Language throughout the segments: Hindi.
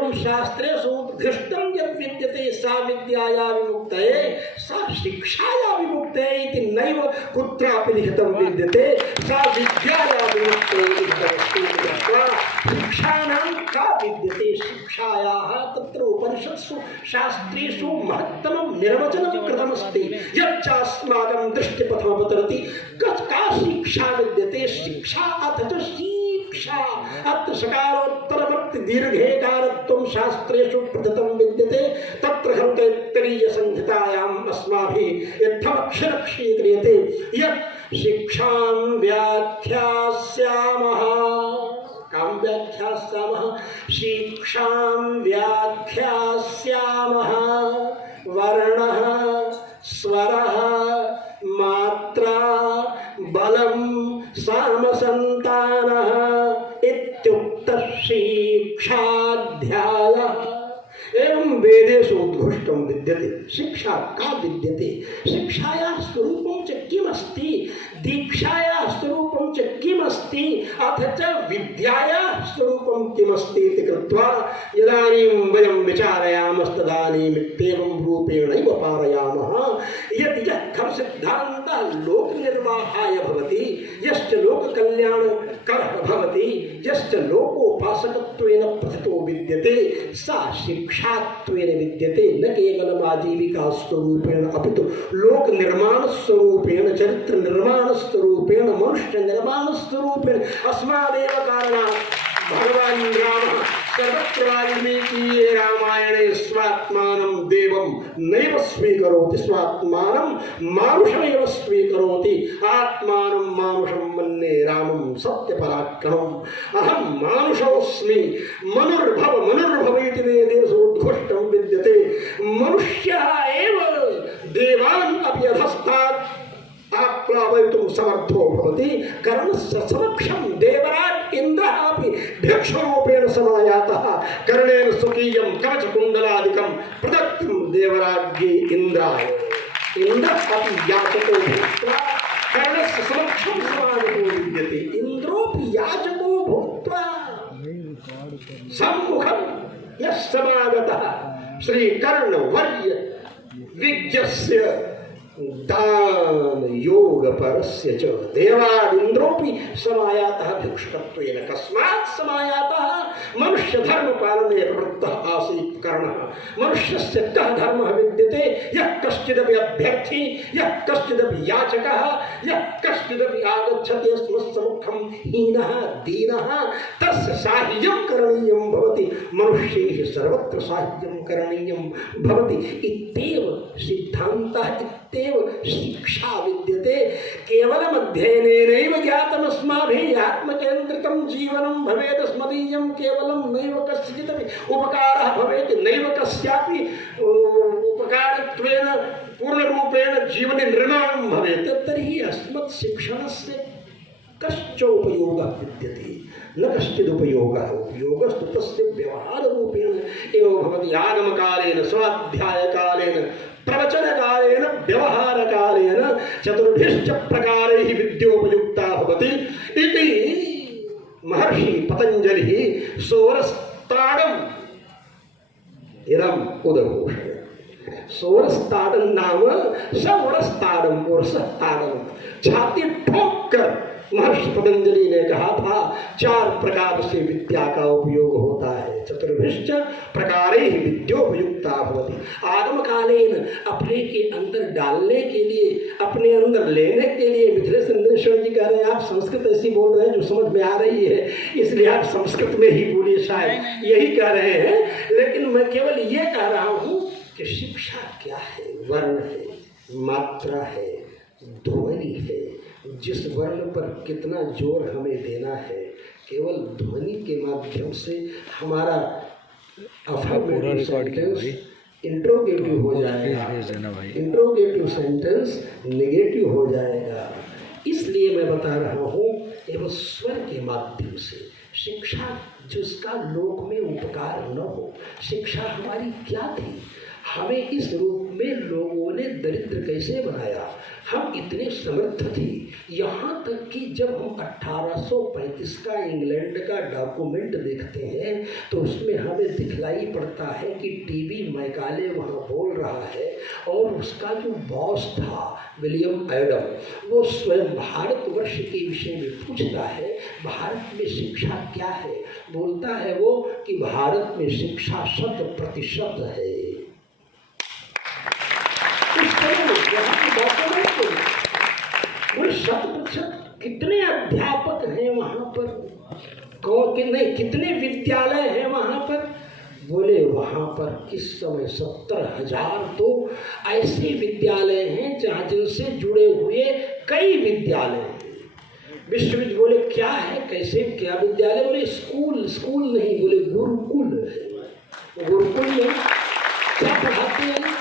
एवं शास्त्रेषु धृष्टं यद् विद्यते सा विद्याया विमुक्तये सा शिक्षाया विमुक्तये इति नैव कुत्रापि लिखितं विद्यते। सा विद्याया विमुक्तये लिखितमस्ति इति कृत्वा शिक्षाणां का विद्यते शिक्षायाः तत्र उपनिषत्सु शास्त्रेषु महत्तमं निर्वचनं कृतमस्ति। यच्चास्माकं दृष्टिपथमवतरति का शिक्षा विद्यते शिक्षा अथ च शिक्षा अत्र सकारोत्तरवर्ति दीर्घेकारत्वं शास्त्रेषु प्रदत्तं विद्यते। तत्र खलु तैत्तरीयसंहितायाम् अस्माभिः इत्थमक्षरक्षीक्रियते यत् शिक्षां व्याख्यास्यामः कां व्याख्यास्यामः शिक्षां व्याख्यास्यामः वर्णः स्वरः मात्रा बलं सामसन्तानः इत्युक्तः शिक्षाध्यायः। एवं वेदेषु उद्घोष्टं विद्यते शिक्षा का विद्यते शिक्षायाः स्वरूपं च किमस्ति दीक्षायाः स्वरूपं च किमस्ति अथ च विद्यायाः स्वरूपं किमस्ति इति कृत्वा यदानीं वयं विचारयामस्तदानीमित्येवं रूपेणैव पारयामः। यदि यः खलु सिद्धान्तः लोकनिर्वाहाय भवति यश्च लोककल्याणकरः भवति यश्च लोकोपासकत्वेन प्रथितो विद्यते सा शिक्षात्वेन विद्यते न केवलम् आजीविकास्वरूपेण अपितु लोकनिर्माणस्वरूपेण चरित्रनिर्माणस्वरूपेण मनुष्यनिर्माणस्वरूपेण अस्मादेव कारणात् भगवान् रामः सर्वत्र वाल्मीकीये रामायणे स्वात्मानं देवं नैव स्वीकरोति स्वात्मानं मानुषमेव स्वीकरोति आत्मानं मानुषं मन्ये रामं सत्यपराक्रमम् अहं मानुषोऽस्मि मनुर्भव इति वेदेषु उद्घोष्टं विद्यते। मनुष्यः एव देवान् अपि अधस्तात् आप्लावयितुं समर्थो भवति। कर्णस्य समक्षं देवराज इन्द्रः अपि भिक्षुरूपेण समायातः कर्णेन स्वकीयं कवचकुण्डलादिकं प्रदत्तं देवराज्ञे इन्द्राय। इन्द्रः अपि याचको भूत्वा कर्णस्य समक्षं समागतो विद्यते। इन्द्रोऽपि याचको भूत्वा सम्मुखं यः समागतः श्रीकर्णवर्य विज्ञस्य दान योग परस्य च देवादिन्द्रोऽपि समायातः भिक्षुकत्वेन। कस्मात् समायातः मनुष्य धर्म पालने प्रवृत्तः आसीत् कर्णः। मनुष्यस्य कः धर्मः विद्यते यः कश्चिदपि अभ्यर्थी यः कश्चिदपि याचकः यः कश्चिदपि आगच्छति अस्मत्सम्मुखं हीनः दीनः तस्य साहाय्यं करणीयं भवति। मनुष्यैः सर्वत्र साहाय्यं करणीयं भवति इत्येव सिद्धान्तः इत्येव शिक्षा विद्यते। केवलम् अध्ययनेनैव ज्ञातमस्माभिः आत्मकेन्द्रितं जीवनं भवेत् स्मदीयं केवलं नैव कस्यचिदपि उपकारः भवेत् नैव कस्यापि उपकारत्वेन पूर्णरूपेण जीवने निर्माणं भवेत् तर्हि अस्मत् शिक्षणस्य कश्चोपयोगः विद्यते न कश्चिदुपयोगः। उपयोगस्तु तस्य व्यवहाररूपेण एव भवति। आगमकालेन स्वाध्यायकालेन प्रवचनकालेन व्यवहारकालेन चतुर्भिश्च प्रकारैः विद्योपयुक्ता भवति इति महर्षि पतञ्जलिः सोरस्ताडम् इदम् उदघोषयत्। सोरस्ताडं नाम सौरस्ताडम् उर्सस्ताडम् छाती ठोक कर महर्षि पतंजलि ने कहा था 4 प्रकार से विद्या का उपयोग होता है। चतुर्भिश्च प्रकारे ही विद्योपयुक्ता भवति। आगम कालीन अपने के अंदर डालने के लिए अपने अंदर लेने के लिए मिथिलेश्वर जी कह रहे हैं आप संस्कृत ऐसी बोल रहे हैं जो समझ में आ रही है इसलिए आप संस्कृत में ही बोलिए शायद यही कह रहे हैं। लेकिन मैं केवल ये कह रहा हूँ कि शिक्षा क्या है। वर्ण है मात्रा है ध्वनि है। जिस वर्ण पर कितना जोर हमें देना है केवल ध्वनि के माध्यम से हमारा अफर्मेटिव सेंटेंस इंट्रोगेटिव हो जाएगा इंट्रोगेटिव सेंटेंस नेगेटिव हो जाएगा। इसलिए मैं बता रहा हूँ एवं स्वर के माध्यम से शिक्षा जिसका लोक में उपकार न हो। शिक्षा हमारी क्या थी हमें इस रूप में लोगों ने दरिद्र कैसे बनाया। हम इतने समर्थ थे यहाँ तक कि जब हम 1835 का इंग्लैंड का डॉक्यूमेंट देखते हैं तो उसमें हम हमें दिखलाई पड़ता है कि टीबी मैकाले वहाँ बोल रहा है और उसका जो बॉस था विलियम एडम वो स्वयं भारतवर्ष के विषय में पूछता है भारत में शिक्षा क्या है। बोलता है वो कि भारत में शिक्षा 100% है। इस तरह वो 100% कितने अध्यापक हैं वहाँ पर, कितने विद्यालय हैं वहाँ पर। बोले वहाँ पर इस समय 70,000 तो ऐसे विद्यालय हैं जहाँ जिनसे जुड़े हुए कई विद्यालय हैं। विश्वविद्यालय बोले क्या है, कैसे क्या विद्यालय। बोले स्कूल नहीं, बोले गुरुकुल है। गुरुकुल में क्या पढ़ाते हैं।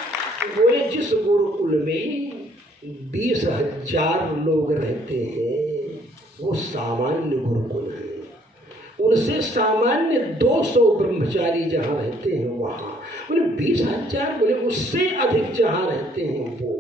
बोले जिस गुरुकुल में 20,000 लोग रहते हैं वो सामान्य गुरुकुल है। उनसे सामान्य 200 ब्रह्मचारी जहाँ रहते हैं वहाँ। बोले 20,000, बोले उससे अधिक जहाँ रहते हैं वो।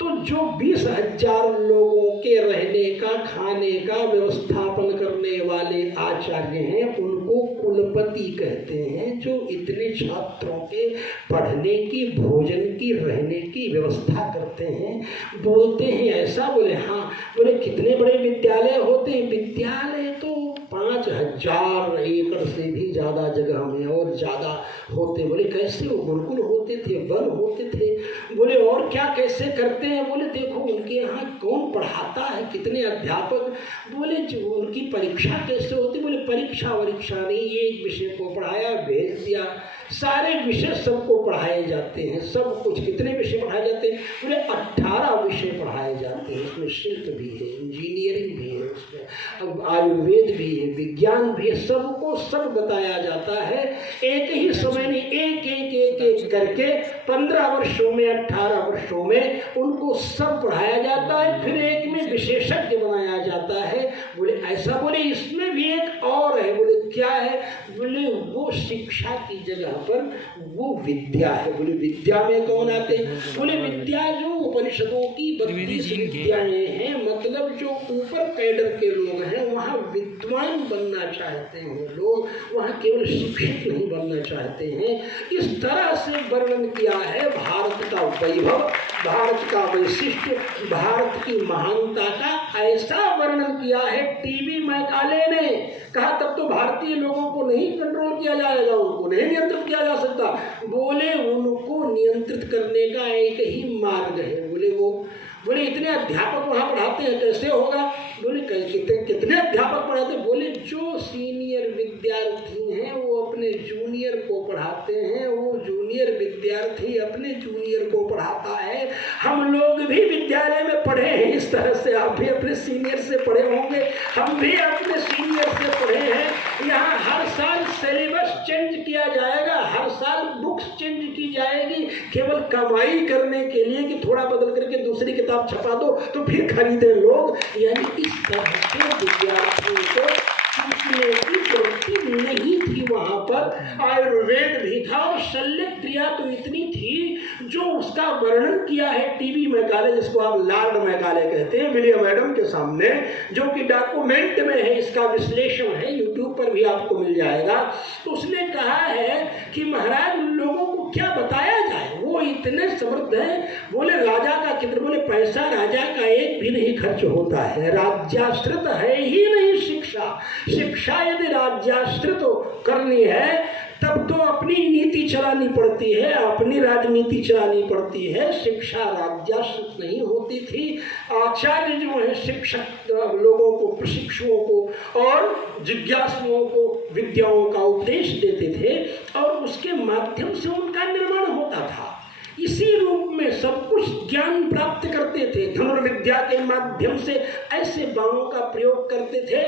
तो जो 20,000 लोगों के रहने का खाने का व्यवस्थापन करने वाले आचार्य हैं उनको कुलपति कहते हैं। जो इतने छात्रों के पढ़ने की, भोजन की, रहने की व्यवस्था करते हैं। बोलते हैं ऐसा। बोले हाँ। बोले कितने बड़े विद्यालय होते हैं। विद्यालय तो 5,000 एकड़ से भी ज़्यादा जगह में और ज़्यादा होते। बोले कैसे। वो गुरुकुल होते थे, वन होते थे। बोले और क्या कैसे करते हैं। बोले देखो उनके यहाँ कौन पढ़ाता है, कितने अध्यापक। बोले जो उनकी परीक्षा कैसे होती। बोले परीक्षा नहीं, एक विषय को पढ़ाया भेज दिया। सारे विषय सबको पढ़ाए जाते हैं, सब कुछ। कितने विषय पढ़ाए जाते हैं। बोले 18 विषय पढ़ाए जाते हैं। उसमें शिल्प भी है, इंजीनियरिंग भी है, उसमें अब आयुर्वेद भी है, विज्ञान भी है। सबको सब बताया जाता है एक ही समय में, एक एक करके 15 वर्षों में, 18 वर्षों में उनको सब पढ़ाया जाता है। फिर एक में विशेषज्ञ बनाया जाता है। बोले ऐसा। बोले इसमें भी एक और है। बोले क्या है। बोले वो शिक्षा की जगह पर वो विद्या है। बोले विद्या में कौन आते हैं। बोले विद्या जो उपनिषदों की 32 विद्याएं हैं, मतलब जो ऊपर कैडर के लोग हैं वहाँ विद्वान बनना चाहते हैं लोग, वहाँ केवल शिक्षित नहीं बनना चाहते हैं। इस तरह से वर्णन किया है भारत का वैभव, भारत का वैशिष्ट्य, भारत की महानता का ऐसा वर्णन किया है टीबी मैकाले ने। कहा तब तो भारतीय लोगों को नहीं कंट्रोल किया जाएगा, उनको नहीं नियंत्रित किया जा सकता। बोले उनको नियंत्रित करने का एक ही मार्ग है। बोले इतने अध्यापक वहाँ पढ़ाते हैं, कैसे होगा। बोले कितने अध्यापक पढ़ाते। बोले जो सीनियर विद्यार्थी हैं वो अपने जूनियर को पढ़ाते हैं, वो जूनियर विद्यार्थी अपने जूनियर को पढ़ाता है। हम लोग भी विद्यालय में पढ़े हैं इस तरह से, आप भी अपने सीनियर से पढ़े होंगे, हम भी अपने सीनियर से पढ़े हैं। यहाँ हर साल सिलेबस चेंज किया जाएगा, हर साल बुक्स चेंज की जाएगी, केवल कमाई करने के लिए कि थोड़ा बदल करके दूसरी किताब छपा दो तो फिर खरीदे लोग। यानी इस तरह के विद्यार्थियों को सीखने की प्रवृत्ति नहीं थी वहाँ पर। आयुर्वेद भी था और शल्य क्रिया तो इतनी थी जो उसका वर्णन किया है टीबी मैकाले, जिसको आप लॉर्ड मैकाले कहते हैं, विलियम एडम के सामने, जो कि डॉक्यूमेंट में है, इसका विश्लेषण है, यूट्यूब पर भी आपको मिल जाएगा। तो उसने कहा है कि महाराज उन लोगों को क्या बताया जाए, वो इतने समृद्ध हैं। बोले राजा का कितना। बोले पैसा राजा का एक भी नहीं खर्च होता है, राज्याश्रित है ही नहीं शिक्षा। शिक्षा यदि राज्याश्रित करनी है तब तो अपनी नीति चलानी पड़ती है, अपनी राजनीति चलानी पड़ती है। शिक्षा राज्याश्रित नहीं होती थी। आचार्य जो है शिक्षक लोगों को, प्रशिक्षुओं को और जिज्ञासुओं को विद्याओं का उपदेश देते थे और उसके माध्यम से उनका निर्माण होता था। इसी रूप में सब कुछ ज्ञान प्राप्त करते थे। धनुर्विद्या के माध्यम से ऐसे बाणों का प्रयोग करते थे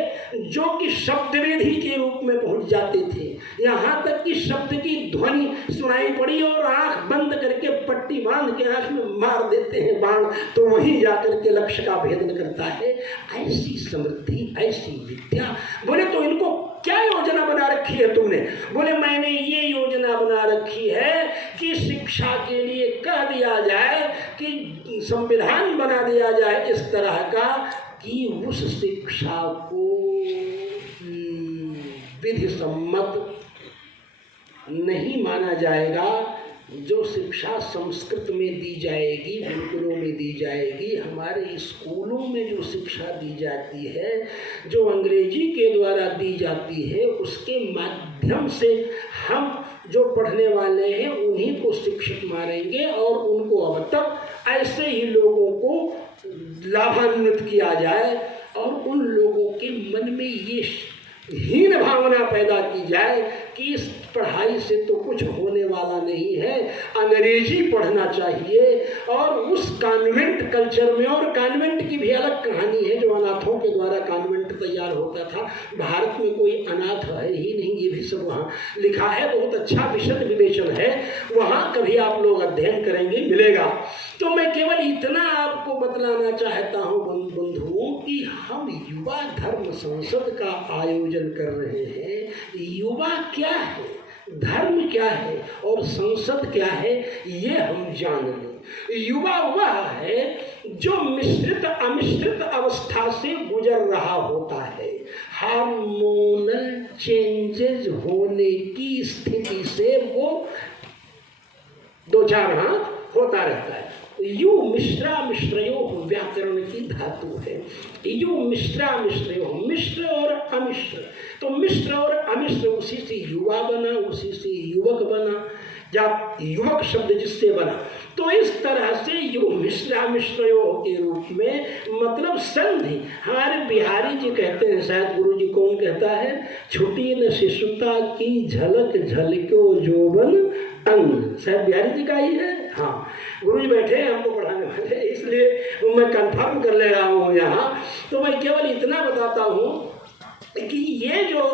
जो कि शब्द विधि के रूप में पहुंच जाते थे। यहाँ तक कि शब्द की ध्वनि सुनाई पड़ी और आंख बंद करके पट्टी बांध के आंख में मार देते हैं बाण, तो वहीं जाकर के लक्ष्य का भेदन करता है। ऐसी समृद्धि, ऐसी विद्या। बोले तो इनको क्या योजना बना रखी है तुमने। बोले मैंने ये योजना बना रखी है कि शिक्षा के लिए कह दिया जाए कि संविधान बना दिया जाए इस तरह का कि उस शिक्षा को विधि सम्मत नहीं माना जाएगा। जो शिक्षा संस्कृत में दी जाएगी, गुरुकुलों में दी जाएगी, हमारे स्कूलों में जो शिक्षा दी जाती है, जो अंग्रेजी के द्वारा दी जाती है, उसके माध्यम से हम जो पढ़ने वाले हैं उन्हीं को शिक्षक मानेंगे और उनको अब तक ऐसे ही लोगों को लाभान्वित किया जाए और उन लोगों के मन में ये हीन भावना पैदा की जाए कि इस पढ़ाई से तो कुछ होने वाला नहीं है, अंग्रेजी पढ़ना चाहिए। और उस कॉन्वेंट कल्चर में, और कॉन्वेंट की भी अलग कहानी है, जो अनाथों के द्वारा कॉन्वेंट तैयार होता था। भारत में कोई अनाथ है ही नहीं, ये भी सब वहाँ लिखा है, बहुत अच्छा विशद विवेचन है, वहाँ कभी आप लोग अध्ययन करेंगे, मिलेगा। तो मैं केवल इतना आपको बतलाना चाहता हूँ बंधुओं कि हम युवा धर्म संसद का आयोजन कर रहे हैं। युवा क्या है, धर्म क्या है और संसद क्या है, ये हम जान लें। युवा वह है जो मिश्रित अमिश्रित अवस्था से गुजर रहा होता है, हार्मोनल चेंजेस होने की स्थिति से वो दो चार हाथ होता रहता है। यु मिश्रा मिश्रयो व्याकरण की धातु है। यु मिश्रा मिश्रयो, मिश्र और अमिश्र, तो मिश्र और अमिश्र उसी से युवा बना, उसी से युवक बना, या युवक शब्द जिससे बना। तो इस तरह से यु मिश्रा मिश्रयो के रूप में मतलब संधि। हमारे बिहारी जी कहते हैं, शायद गुरु जी कौन कहता है, छुटी न शिशुता की झलक झलको जोबन अंग, शायद बिहारी जी का ही है। हाँ, गुरु जी बैठे हैं हमको पढ़ाने वाले, इसलिए मैं कंफर्म कर ले रहा हूँ यहाँ। तो मैं केवल इतना बताता हूँ कि ये जो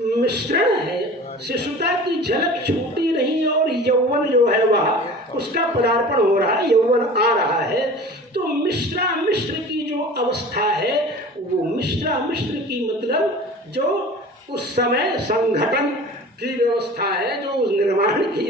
मिश्रण है, शिशुता की झलक छूटी नहीं और यौवन जो है वह उसका पदार्पण हो रहा है, यौवन आ रहा है। तो मिश्रा मिश्र की जो अवस्था है, वो मिश्रा मिश्र की मतलब जो उस समय संगठन की व्यवस्था है, जो उस निर्माण की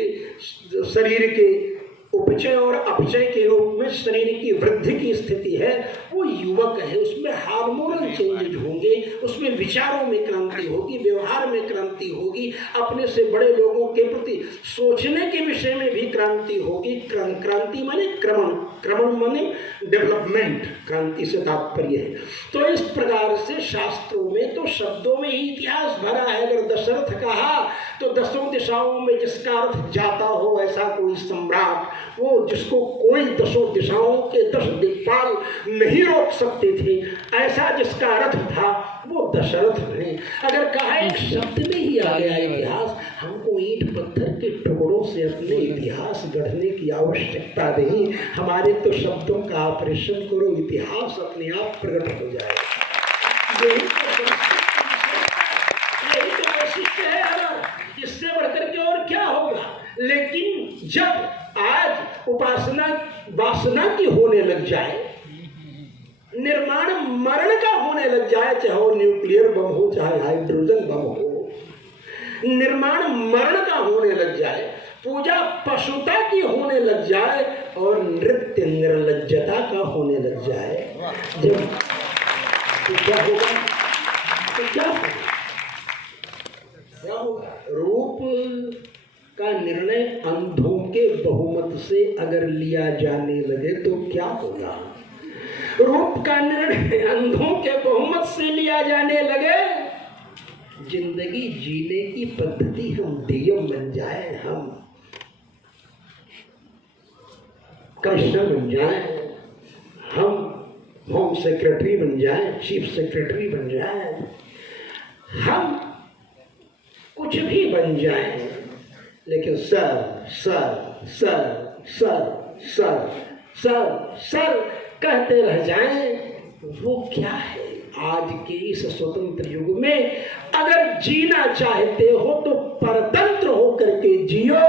शरीर के उपचय और अपचय के रूप में शरीर की वृद्धि की स्थिति है, वो युवक है। उसमें हार्मोनल चेंजेज होंगे, उसमें विचारों में क्रांति होगी, व्यवहार में क्रांति होगी, अपने से बड़े लोगों के प्रति सोचने के विषय में भी क्रांति होगी। क्रांति माने क्रमण, क्रमण माने डेवलपमेंट, क्रांति से तात्पर्य है। तो इस प्रकार से शास्त्रों में तो शब्दों में ही इतिहास भरा है। अगर दशरथ कहा तो दसों दिशाओं में जिसका अर्थ जाता हो, ऐसा कोई सम्राट, वो जिसको कोई दसों दिशाओं के 10 दिक्पाल नहीं रोक सकते थे, ऐसा जिसका अर्थ था वो दशरथ है। अगर कहा एक शब्द में ही आ गया इतिहास, हमको ईंट पत्थर के टुकड़ों से अपने इतिहास गढ़ने की आवश्यकता नहीं। हमारे तो शब्दों का ऑपरेशन करो, इतिहास अपने आप प्रकट हो जाएगा। यही तो वैशिष्ट्य है, इससे बढ़कर के और क्या होगा। लेकिन जब आज उपासना वासना की होने लग जाए, निर्माण मरण का होने लग जाए, चाहे वो न्यूक्लियर बम हो चाहे हाइड्रोजन बम हो, निर्माण मरण का होने लग जाए, पूजा पशुता की होने लग जाए और नृत्य निर्लज्जता का होने लग जाए, जब तो क्या होगा, तो क्या होगा। रूप का निर्णय अंधों के बहुमत से अगर लिया जाने लगे तो क्या होगा। रूप का निर्णय अंधों के बहुमत से लिया जाने लगे, जिंदगी जीने की पद्धति हम डीएम बन जाए, हम कमिश्नर बन जाए, हम होम सेक्रेटरी बन जाए, चीफ सेक्रेटरी बन जाए, हम कुछ भी बन जाए, लेकिन sir sir sir sir sir sir sir कहते रह जाएं, वो क्या है। आज के इस स्वतंत्र युग में अगर जीना चाहते हो तो परतंत्र होकर के जियो,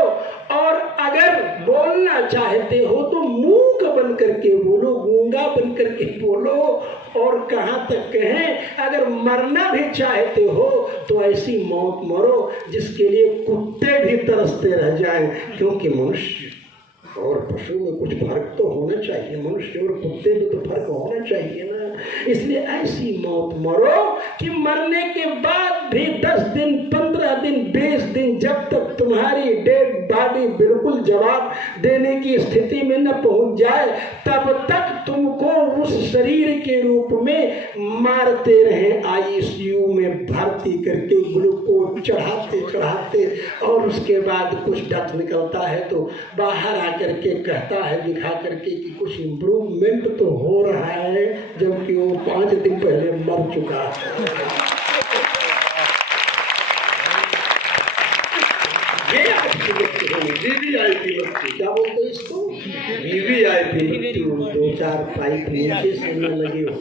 और अगर बोलना चाहते हो तो मूक बन करके बोलो, गूंगा बन करके बोलो। और कहाँ तक कहें, अगर मरना भी चाहते हो तो ऐसी मौत मरो जिसके लिए कुत्ते भी तरसते रह जाएं, क्योंकि मनुष्य और पशु में कुछ फर्क तो होना चाहिए, मनुष्य और कुत्ते में तो फर्क होना चाहिए ना। इसलिए ऐसी मौत मरो कि मरने के बाद भी 10 दिन 15 15 दिन 20 दिन जब तक तुम्हारी डेड बॉडी बिल्कुल जवाब देने की स्थिति में न पहुंच जाए तब तक तुमको उस शरीर के रूप में मारते रहे, आईसीयू में भर्ती करके ग्लूकोज चढ़ाते चढ़ाते, और उसके बाद कुछ डच निकलता है तो बाहर आकर के कहता है दिखा करके कि कुछ इम्प्रूवमेंट तो हो रहा है, जबकि वो 5 दिन पहले मर चुका है। वीवीआईपी मृत्यु क्या बोलते हैं इसको? वीवीआईपी मृत्यु। 2-4 पाइप नीचे से न लगे हो,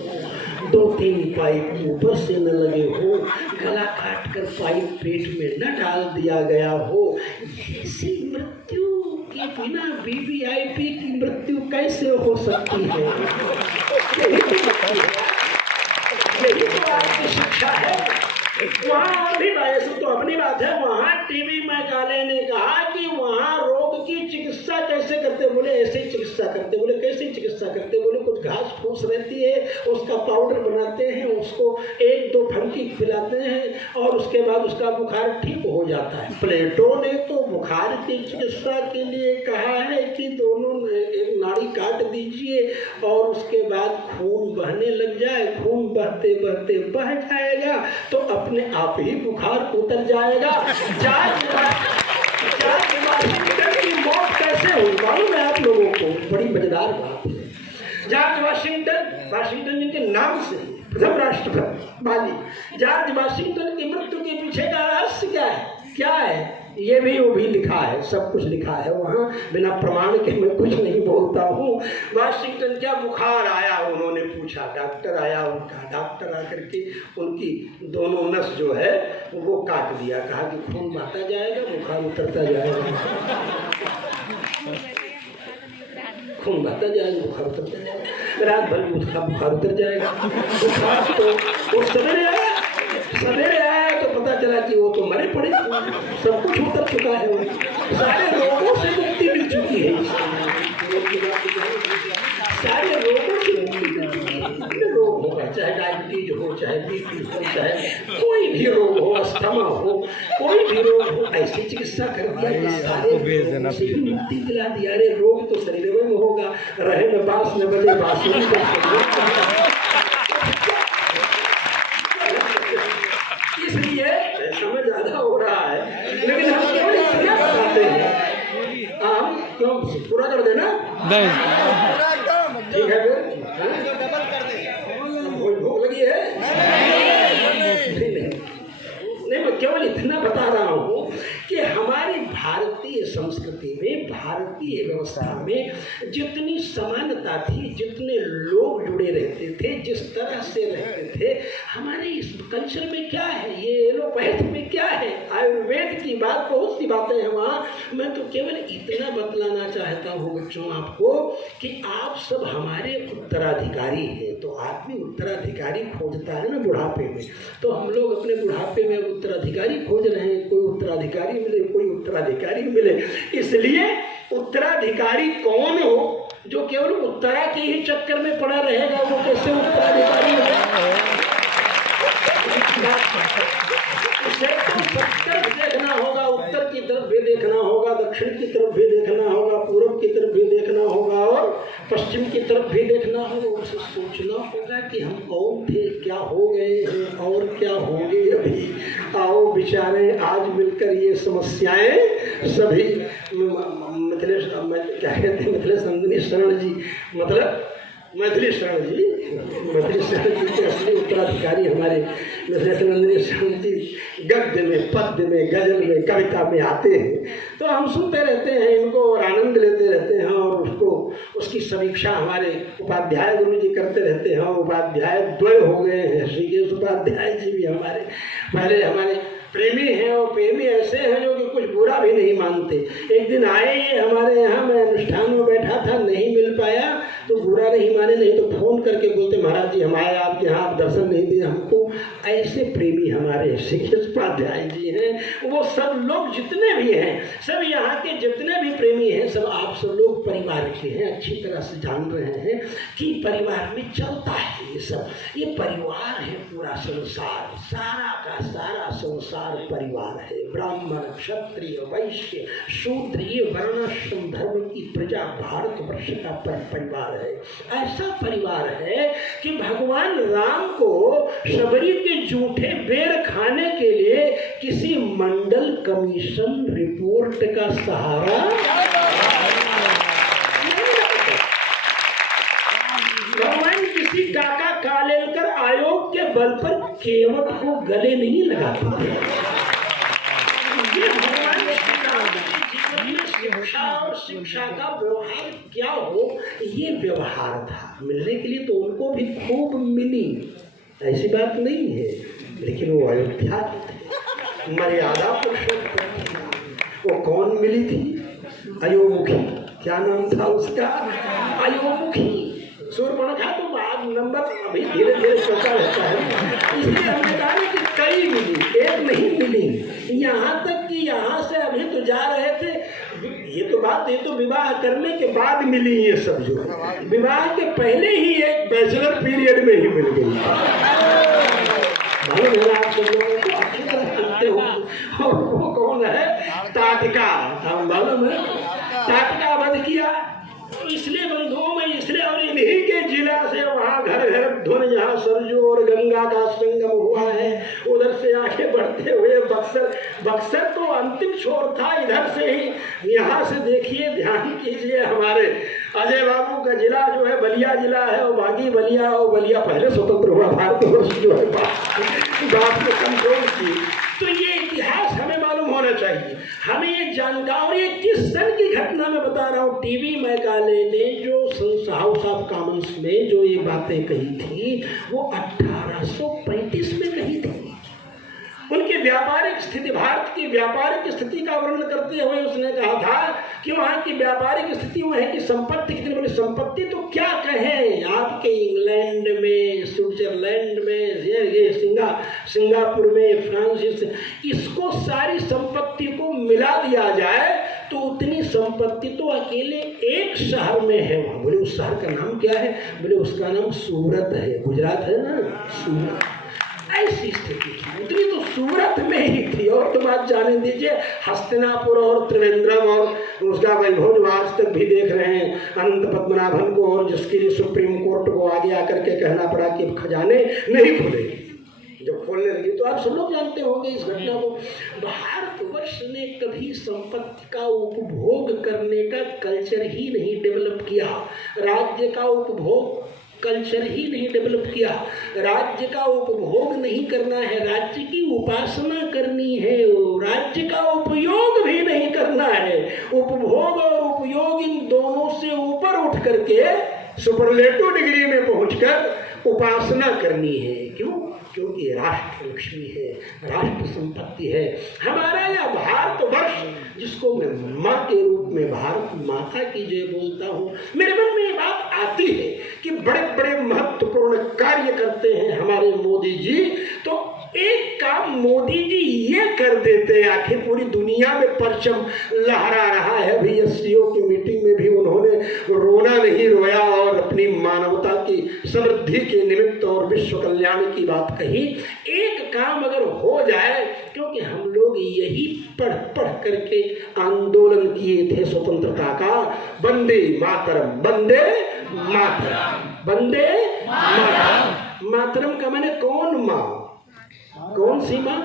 2-3 पाइप ऊपर से न लगे हो, गला काट कर पाइप पेट में न डाल दिया गया हो। ऐसी मृत्यु के बिना वीवीआईपी की मृत्यु कैसे हो सकती है? यही तो आपकी शिक्षा है। वहाँ भी ऐसे तो अपनी बात है, वहाँ टीवी में काले ने कहा कि वहाँ रोग की चिकित्सा कैसे करते, बोले ऐसे ही चिकित्सा करते, बोले कैसे चिकित्सा करते, बोले कुछ घास फूस रहती है उसका पाउडर बनाते हैं, उसको 1-2 फंकी खिलाते हैं और उसके बाद उसका बुखार ठीक हो जाता है। प्लेटो ने तो बुखार की चिकित्सा के लिए कहा है कि दोनों एक नाड़ी काट दीजिए और उसके बाद खून बहने लग जाए, खून बहते बहते बह जाएगा तो अपने आप ही बुखार उतर जाएगा। जॉर्ज वाशिंगटन की मौत कैसे हुई मालूम है आप लोगों को? बड़ी मजेदार बात है। जॉर्ज वाशिंगटन जिनके नाम से प्रथम राष्ट्रपति जॉर्ज वाशिंगटन की मृत्यु के पीछे का रहस्य क्या है? ये भी वो भी लिखा है, सब कुछ लिखा है वहाँ, बिना प्रमाण के मैं कुछ नहीं बोलता हूँ। वाशिंगटन क्या बुखार आया उन्होंने पूछा, डॉक्टर आया उनका, डॉक्टर आकर के उनकी दोनों नस जो है वो काट दिया, कहा कि खून बहता जाएगा बुखार उतरता जाएगा, खून बहता जाएगा बुखार उतरता जाएगा, रात भर बुखार उतर जाएगा। बुखार तो वो सवेरे आया तो पता चला कि वो तो मरे पड़े, सब कुछ उतर चुका है, वो सारे रोगों से मुक्ति मिल चुकी है, सारे रोगों से मुक्ति मिल चुकी है। रोग होगा चाहे डायबिटीज हो, चाहे बीपी हो, चाहे कोई भी रोग हो, अस्थमा हो, कोई भी रोग हो, ऐसी चिकित्सा कर दिया कि सारे रोगों से भी मुक्ति दिला दिया। अरे रोग तो शरीर में होगा, रहे न बांस न बजे बांसुरी का। इसलिए समय ज्यादा हो रहा है, लेकिन हम केवल इतना बताते हैं। हम क्यों पूरा कर देना? नहीं, ठीक है फिर भूख लगी है? नहीं, मैं केवल इतना बता रहा हूँ कि हमारी भारतीय संस्कृति में, भारतीय व्यवस्था में जितनी समानता थी, जितने लोग जुड़े रहते थे, जिस तरह से रहते थे, हमारे इस कल्चर में क्या है, ये एलोपैथ में क्या है, आयुर्वेद की बात, बहुत सी बातें हैं वहाँ। मैं तो केवल इतना बतलाना चाहता हूँ बच्चों आपको कि आप सब हमारे उत्तराधिकारी हैं। तो आदमी उत्तराधिकारी खोजता है ना बुढ़ापे में, तो हम लोग अपने बुढ़ापे में उत्तराधिकारी खोज रहे हैं, कोई उत्तराधिकारी मिले, कोई उत्तराधिकारी मिले। इसलिए उत्तराधिकारी कौन हो जो केवल उत्तरा के ही चक्कर में पड़ा रहेगा, वो कैसे उत्तराधिकारी हो? उसे तो सब तरफ देखना होगा, उत्तर की तरफ भी देखना होगा, दक्षिण की तरफ भी देखना होगा, पूर्व की तरफ भी देखना होगा और पश्चिम की तरफ भी देखना होगा। उसे सोचना होगा कि हम कौन थे, क्या हो गए हैं और क्या होंगे अभी। आओ बेचारे आज मिलकर ये समस्याएं सभी मिथिलेश, क्या कहते हैं, मिथिलेश नंदिनी शरण जी, मतलब मैथिली शरण जी, मैथिली शरण जी के असली उत्तराधिकारी हमारे मिथिलेश नंदिनी शरण जी गद्य में, पद्य में, गजल में, कविता में आते हैं। तो हम सुनते रहते हैं इनको और आनंद लेते रहते हैं और उसकी समीक्षा हमारे उपाध्याय गुरु जी करते रहते हैं। उपाध्याय द्वय हो गए हैं, श्रीकेश उपाध्याय जी भी हमारे पहले हमारे प्रेमी हैं, और प्रेमी ऐसे हैं जो कि कुछ बुरा भी नहीं मानते। एक दिन आए ये हमारे यहाँ, मैं अनुष्ठान में बैठा था, नहीं मिल पाया, तो बुरा नहीं माने, नहीं तो फोन करके बोलते महाराज जी हम आए आपके यहाँ, आप दर्शन नहीं दिए हमको। ऐसे प्रेमी हमारे ऋषिकेश उपाध्याय जी हैं। वो सब लोग जितने भी हैं, सब यहाँ के जितने भी प्रेमी हैं, सब आप सब लोग परिवार के हैं, अच्छी तरह से जान रहे हैं कि परिवार में चलता है ये सब। ये परिवार है, पूरा संसार, सारा का सारा संसार परिवार है। ब्राह्मण, क्षत्रिय, वैश्य, शूद्र, ये वर्णाश्रम धर्म की प्रजा भारतवर्ष का परिवार है। ऐसा परिवार है कि भगवान राम को शबरी के जूठे बेर खाने के लिए किसी मंडल कमीशन रिपोर्ट का सहारा भगवान किसी काका कालेलकर आयोग के बल पर केवट को गले नहीं लगाते थे। ये भगवान शिक्षा और शिक्षा का व्यवहार क्या हो, ये व्यवहार था। मिलने के लिए तो उनको भी खूब मिली, ऐसी बात नहीं है, लेकिन वो अयोध्या थे, मर्यादा पुरुषोत्तम। वो कौन मिली थी? अयोमुखी। क्या नाम था उसका? अयोमुखी। सूर्पणखा तो बाद नंबर अभी धीरे धीरे चलता रहता है, इसलिए हमने कहा कि कई मिली, एक नहीं मिली। यहाँ तक कि यहाँ से अभी तो जा रहे थे, ये तो विवाह करने के बाद मिली। ये सब जो विवाह के पहले ही एक बैचलर पीरियड में ही मिल गई। आप सब लोगों को अच्छी तरह सुनते हो। और वो कौन है? ताटिका। मालूम है? ताटिका वध किया तो इसलिए बंधुओं में, इसलिए और इन्हीं के जिला से वहाँ घर घर धुन, जहाँ सरजू और गंगा का संगम हुआ है, उधर से आगे बढ़ते हुए बक्सर तो अंतिम छोर था। इधर से ही यहाँ से देखिए, ध्यान कीजिए, हमारे अजय बाबू का जिला जो है बलिया जिला है, और बागी बलिया, और बलिया पहले स्वतंत्र हुआ भारतवर्ष जो है बात में कंट्रोल की। तो ये इतिहास हमें मालूम होना चाहिए, हमें ये जानकारी। और ये किस सन की घटना में बता रहा हूँ, टीवी मैकाले ने जो हाउस ऑफ कॉमन्स में जो ये बातें कही थी, वो 1835 में कही थी। उनकी व्यापारिक स्थिति, भारत की व्यापारिक स्थिति का वर्णन करते हुए उसने कहा था कि वहाँ की व्यापारिक स्थिति वो है कि संपत्ति कितनी बड़ी, संपत्ति तो क्या कहें, आपके इंग्लैंड में, स्विट्जरलैंड में, ये सिंगापुर में, फ्रांस, इसको सारी संपत्ति को मिला दिया जाए तो उतनी संपत्ति तो अकेले एक शहर में है। बोले उस शहर का नाम क्या है? बोले उसका नाम सूरत है। गुजरात है ना, सूरत। ऐसी स्थिति थी, उतनी तो सूरत में ही थी। और तो बात जाने दीजिए, हस्तिनापुर और त्रिवेंद्रम और उसका वैभव जो आज तक भी देख रहे हैं, अनंत पद्मनाभन को, और जिसके लिए सुप्रीम कोर्ट को आगे आकर के कहना पड़ा कि खजाने नहीं खुलेंगे, जब खोलने लगी तो आप सब लोग जानते होंगे इस घटना को। भारतवर्ष ने कभी संपत्ति का उपभोग करने का कल्चर ही नहीं डेवलप किया, राज्य का उपभोग कल्चर ही नहीं डेवलप किया। राज्य का उपभोग नहीं करना है, राज्य की उपासना करनी है, राज्य का उपयोग भी नहीं करना है। उपभोग और उपयोग इन दोनों से ऊपर उठ करके सुपरलेटिव डिग्री में पहुंचकर उपासना करनी है। क्यों? क्योंकि राष्ट्र लक्ष्मी है, राष्ट्र संपत्ति है। हमारा यह भारतवर्ष, जिसको मैं माँ के रूप में भारत माता की जय बोलता हूँ, मेरे मन में ये बात आती है कि बड़े बड़े महत्वपूर्ण कार्य करते हैं हमारे मोदी जी। तो एक काम मोदी जी ये कर देते, आखिर पूरी दुनिया में परचम लहरा रहा है। अभी एससीओ की मीटिंग में भी उन्होंने रोना नहीं रोया और अपनी मानवता की समृद्धि के निमित्त और विश्व कल्याण की बात कही। एक काम अगर हो जाए, क्योंकि हम लोग यही पढ़ करके आंदोलन किए थे स्वतंत्रता का, वंदे मातरम, वंदे मातरम, वंदे मातरम। मातरम का माने कौन माँ? कौन सी माँ?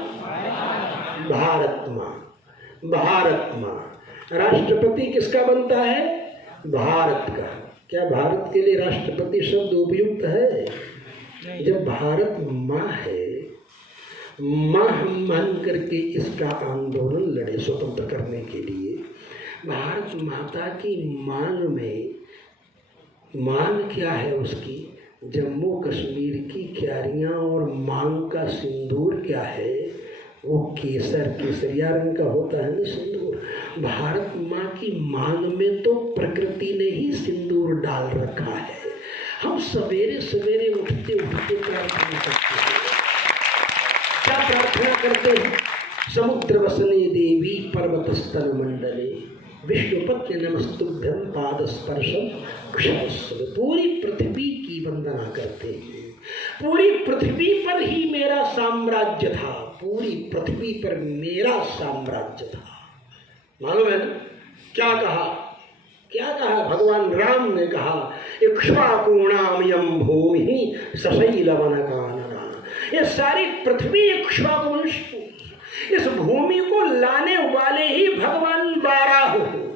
भारत माँ, भारत माँ। राष्ट्रपति किसका बनता है? भारत का। क्या भारत के लिए राष्ट्रपति शब्द उपयुक्त है? जब भारत माँ है, माँ हम मान करके इसका आंदोलन लड़े स्वतंत्र करने के लिए। भारत माता की मांग में, मांग क्या है उसकी? जम्मू कश्मीर की क्यारियाँ और मांग का सिंदूर क्या है? वो केसर, केसरिया रंग का होता है ना सिंदूर, भारत माँ की मांग में तो प्रकृति ने ही सिंदूर डाल रखा है। हम सवेरे सवेरे उठते उठते प्रार्थना करते हैं। क्या प्रार्थना करते हैं? समुद्र वसने देवी पर्वत स्तन मंडले विष्णुपत्नि नमस्तुभ्यं पाद स्पर्शम क्षमस्व। पूरी पृथ्वी की वंदना करते हैं। पूरी पृथ्वी पर ही मेरा साम्राज्य था, पूरी पृथ्वी पर मेरा साम्राज्य था। मालूम है ना क्या कहा? क्या कहा? भगवान राम ने कहा इक्ष्वाकुणामयं भूमि सशैलवनकानना। ये सारी पृथ्वी इक्ष्वाकु वंश की, इस भूमि को लाने वाले ही भगवान वाराह हैं,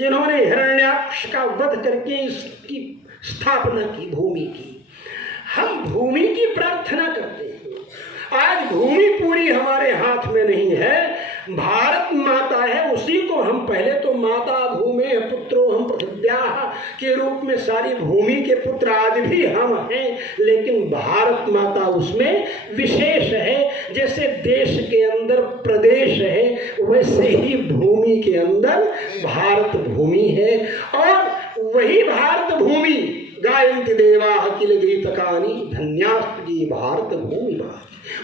जिन्होंने हिरण्याक्ष का वध करके इसकी स्थापना की, भूमि की। हम भूमि की प्रार्थना करते हैं। आज भूमि पूरी हमारे हाथ में नहीं है, भारत माता है, उसी को हम पहले तो माता भूमि पुत्रो हम पृथिव्याः के रूप में सारी भूमि के पुत्र आज भी हम हैं, लेकिन भारत माता उसमें विशेष है। जैसे देश के अंदर प्रदेश है, वैसे ही भूमि के अंदर भारत भूमि है। और वही भारत भूमि गायन्ति देवाः किल गीतकानि धन्यास्ति भारत भूमि।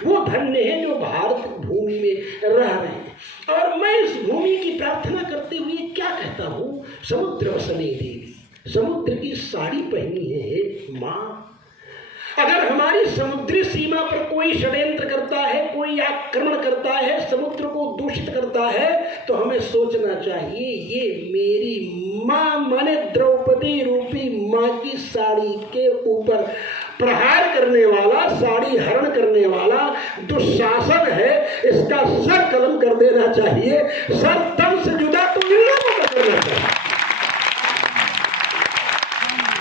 वो धन्य है जो भारत भूमि में रह रहे हैं। और मैं इस भूमि की प्रार्थना करते हुए क्या कहता हूँ? समुद्र वसने देवी, समुद्र की साड़ी पहनी है माँ। अगर हमारी समुद्री सीमा पर कोई षड्यंत्र करता है, कोई आक्रमण करता है, समुद्र को दूषित करता है, तो हमें सोचना चाहिए ये मेरी माँ माने द्रौपदी रूपी माँ की साड़ी के ऊपर प्रहार करने वाला, साड़ी हरण करने वाला दुशासन है, इसका सर कलम कर देना चाहिए। सर तन से जुदा तो इन लोगों को करना चाहिए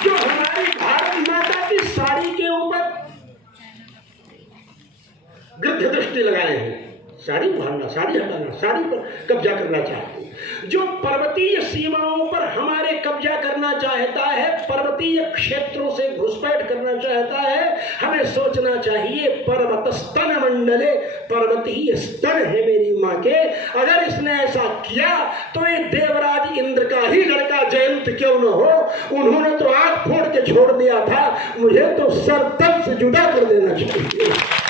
जो हमारी भारत माता की साड़ी के ऊपर गृध्य दृष्टि लगाए हैं। साड़ी उभारना, साड़ी हटाना, साड़ी पर कब्जा करना चाहते हैं। जो पर्वतीय सीमाओं पर हमारे कब्जा करना चाहता है, पर्वतीय क्षेत्रों से घुसपैठ करना चाहता है, हमें सोचना चाहिए पर्वत स्तन मंडले, पर्वतीय स्तन है मेरी माँ के। अगर इसने ऐसा किया तो ये देवराज इंद्र का ही लड़का जयंत क्यों न हो, उन्होंने तो आंख फोड़ के छोड़ दिया था, मुझे तो सर तन से जुदा कर देना चाहिए।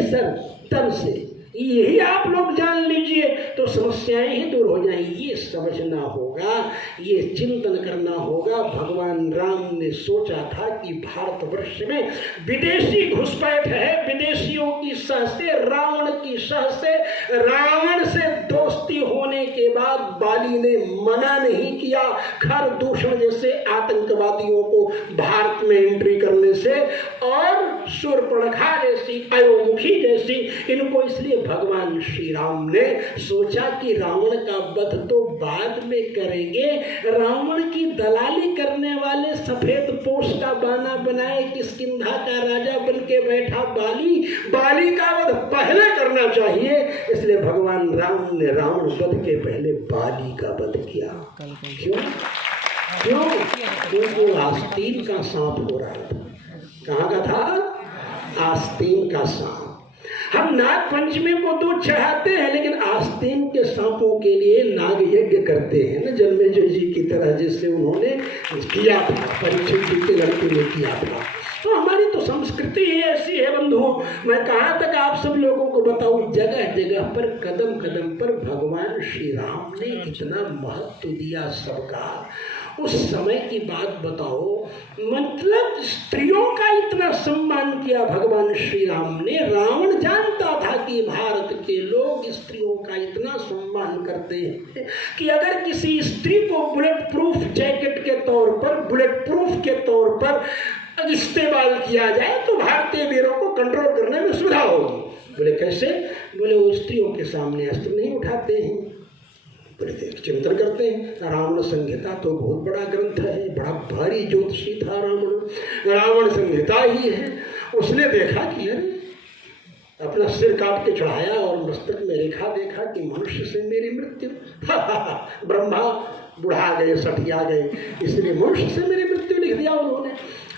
सर तन से, यही आप लोग जान लीजिए तो समस्याएं ही दूर हो जाएंगी। ये समझना होगा, ये चिंतन करना होगा। भगवान राम ने सोचा था कि भारतवर्ष में विदेशी घुसपैठ है, विदेशियों की सह से, रावण की सह से, रावण से दोस्ती होने के बाद बाली ने मना नहीं किया खर दूषण जैसे आतंकवादियों को भारत में एंट्री करने से, और शूर्पणखा जैसी, अयोमुखी जैसी, इनको इसलिए भगवान श्री राम ने सोचा कि रावण का वध तो बाद में करेंगे, रावण की दलाली करने वाले सफेद पोष का बाना बनाए किष्किंधा का राजा बन के बैठा बाली, बाली का वध पहले करना चाहिए। इसलिए भगवान राम ने रावण वध के पहले बाली का वध किया। क्यों? क्योंकि आस्तीन का सांप हो रहा था। कहाँ का था? आस्तीन का सांप। हम नाग पंचमी को दूध चढ़ाते हैं, लेकिन आस्तीन के सांपों के लिए नाग यज्ञ करते हैं ना, जन्मेजय जी की तरह जैसे उन्होंने किया था, परीक्षित जी के लड़के ने किया था। तो हमारी तो संस्कृति ही ऐसी है बंधुओं। मैं कहाँ तक आप सब लोगों को बताऊं, जगह जगह पर, कदम कदम पर भगवान श्री राम ने इतना महत्व दिया सबका। उस समय की बात बताओ, मतलब स्त्रियों का इतना सम्मान किया भगवान श्री राम ने। रावण जानता था कि भारत के लोग स्त्रियों का इतना सम्मान करते हैं कि अगर किसी स्त्री को बुलेट प्रूफ जैकेट के तौर पर, बुलेट प्रूफ के तौर पर इस्तेमाल किया जाए तो भारतीय वीरों को कंट्रोल करने में सुविधा होगी। बोले कैसे? बोले वो स्त्रियों के सामने अस्त्र नहीं उठाते हैं, बोले चिंतन करते हैं। रावण संहिता तो बहुत बड़ा ग्रंथ है, बड़ा भारी ज्योतिषी था रावण। रावण संहिता ही है। उसने देखा कि अरे अपना सिर काट के चढ़ाया और मस्तक में रेखा देखा कि मनुष्य से मेरी मृत्यु। ब्रह्मा बुढ़ा गए, सठिया गए, इसलिए मनुष्य से मेरी मृत्यु लिख दिया उन्होंने।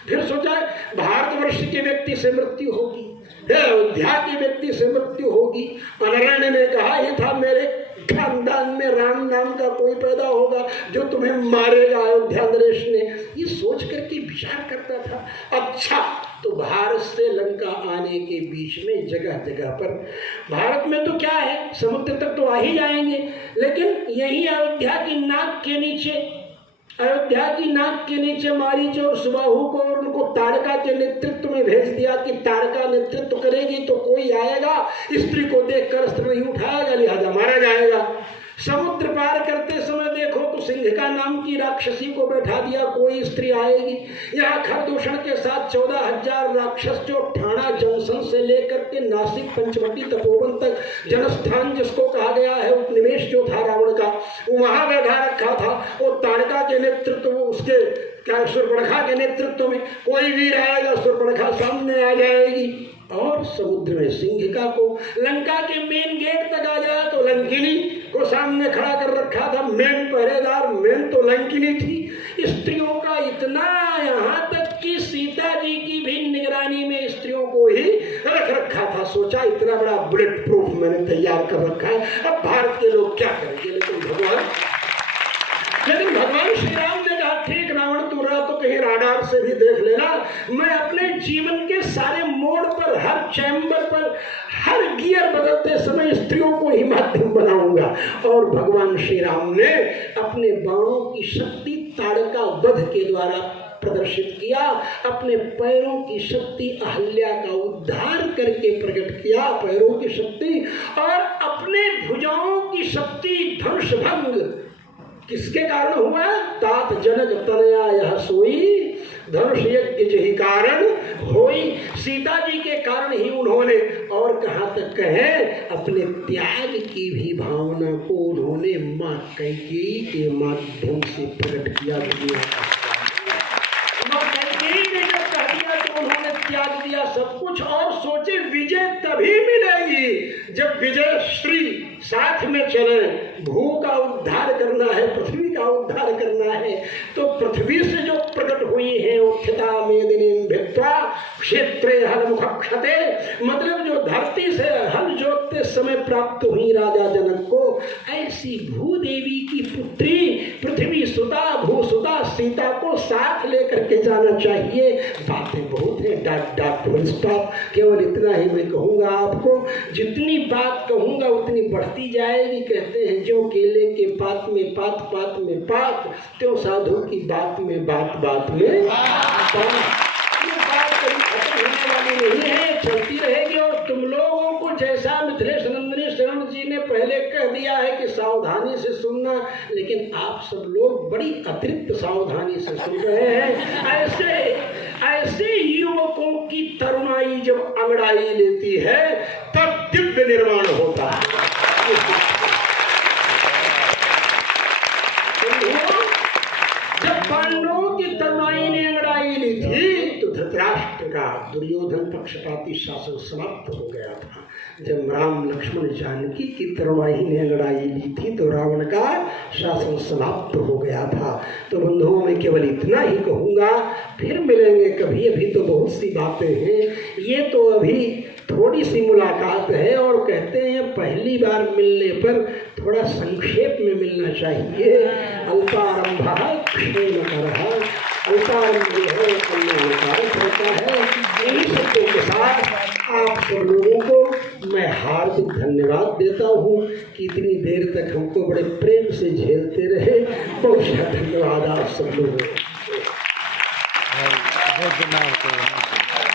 फिर सोचा भारतवर्ष के व्यक्ति से मृत्यु होगी, अयोध्या के व्यक्ति से मृत्यु होगी। नारायण ने कहा ये था मेरे खानदान में राम नाम का कोई पैदा होगा जो तुम्हें मारेगा। अयोध्या नरेश ने ये सोच करके विचार करता था। अच्छा तो भारत से लंका आने के बीच में जगह जगह पर, भारत में तो क्या है समुद्र तक तो आ ही जाएंगे, लेकिन यही अयोध्या की नाक के नीचे मारीच और सुबाहु को और उनको तारका के नेतृत्व में भेज दिया कि तारका नेतृत्व करेगी तो कोई आएगा स्त्री को देखकर अस्त्र नहीं उठाएगा, लिहाजा मारा जाएगा। समुद्र पार करते समय देखो तो सिंहिका नाम की राक्षसी को बैठा दिया, कोई स्त्री आएगी। यहाँ खरदूषण के साथ 14,000 राक्षस जो ठाणा जंक्शन से लेकर के नासिक पंचवटी तपोवन तक जनस्थान जिसको कहा गया है उपनिवेश जो था रावण का, वहां बैठा रखा था। वो तारका के नेतृत्व उसके क्या सुर्पणखा के नेतृत्व में कोई वीर आएगा, सुर्पणखा सामने आ जाएगी और समुद्र में सिंहिका को लंका के मेन गेट तक आ जाए तो लंकिनी को सामने खड़ा कर रखा था। मेन पहरेदार मेन तो लंकिनी थी। स्त्रियों का इतना, यहाँ तक कि सीता जी की भी निगरानी में स्त्रियों को ही रख रखा था। सोचा इतना बड़ा बुलेट प्रूफ मैंने तैयार कर रखा है, अब भारत के लोग क्या करेंगे। लेकिन भगवान श्री राम ने कहा ठीक रावण तू रहा तो कहीं राडार से भी देख लेना, मैं अपने जीवन के सारे मोड़ पर, हर चैम्बर पर, हर गियर बदलते समय स्त्रियों को ही माध्यम बनाऊंगा। और भगवान श्री राम ने अपने बाणों की शक्ति ताड़का वध के द्वारा प्रदर्शित किया, अपने पैरों की शक्ति अहल्या का उद्धार करके प्रकट किया, पैरों की शक्ति, और अपने भुजाओं की शक्ति धनुष भंग किसके कारण हुआ? तात जनक तनया यह सोई धनुष यज्ञ जही कारण होई। सीता जी के कारण ही उन्होंने, और कहाँ तक कहें, अपने त्याग की भी भावना को उन्होंने मां कैकेयी के माध्यम से प्रकट किया। मां कैकेयी ने जब कह दिया तो उन्होंने त्याग दिया सब कुछ, और सोचे विजय तभी मिलेगी जब विजय श्री साथ में चले। भू का उद्धार करना है, पृथ्वी का उद्धार करना है, तो पृथ्वी से जो प्रकट हुई है उत्थिता मेदिनीं भित्वा क्षेत्रे हल मुखक्षते, मतलब जो धरती से हल जोतते समय प्राप्त हुई राजा जनक को, ऐसी भूदेवी की पुत्री पृथ्वी सुता भूसुता सीता को साथ लेकर के जाना चाहिए। बातें बहुत है, डॉट फुल स्टॉप। केवल इतना ही मैं कहूँगा आपको, जितनी बात कहूँगा उतनी बढ़ती जाएगी। कहते हैं जो केले के पात में पात, पात में पात, त्यों साधु की बात में बात, बात में बात। ये बात कभी खत्म होने वाली नहीं है, चलती रहेगी। और तुम लोगों को जैसा मिथिलेश नंदनी शरण जी ने पहले कह दिया है कि सावधानी से सुनना, लेकिन आप सब लोग बड़ी अतिरिक्त सावधानी से सुन रहे हैं। ऐसे युवकों की तरुणाई जब अंगड़ाई लेती है तब दिव्य निर्माण होता है। जब पांडवों की तरुणाई ने अंगड़ाई ली थी तो धृतराष्ट्र का दुर्योधन पक्षपाती शासन समाप्त हो गया था। जब राम लक्ष्मण जानकी की तरुणाई ने अंगड़ाई ली थी तो रावण का शासन समाप्त हो गया था। तो बंधुओं में केवल इतना ही कहूँगा, फिर मिलेंगे कभी। अभी तो बहुत सी बातें हैं, ये तो अभी थोड़ी सी मुलाकात है, और कहते हैं पहली बार मिलने पर थोड़ा संक्षेप में मिलना चाहिए। अल्पारंभः क्षेमकरः, अल्पारंभ जो है कल्याणकारक होता है। इन्हीं शब्दों के साथ आप सब लोगों को मैं हार्दिक धन्यवाद देता हूँ कि इतनी देर तक हमको बड़े प्रेम से झेलते रहे। बहुत धन्यवाद आप सब लोगों को।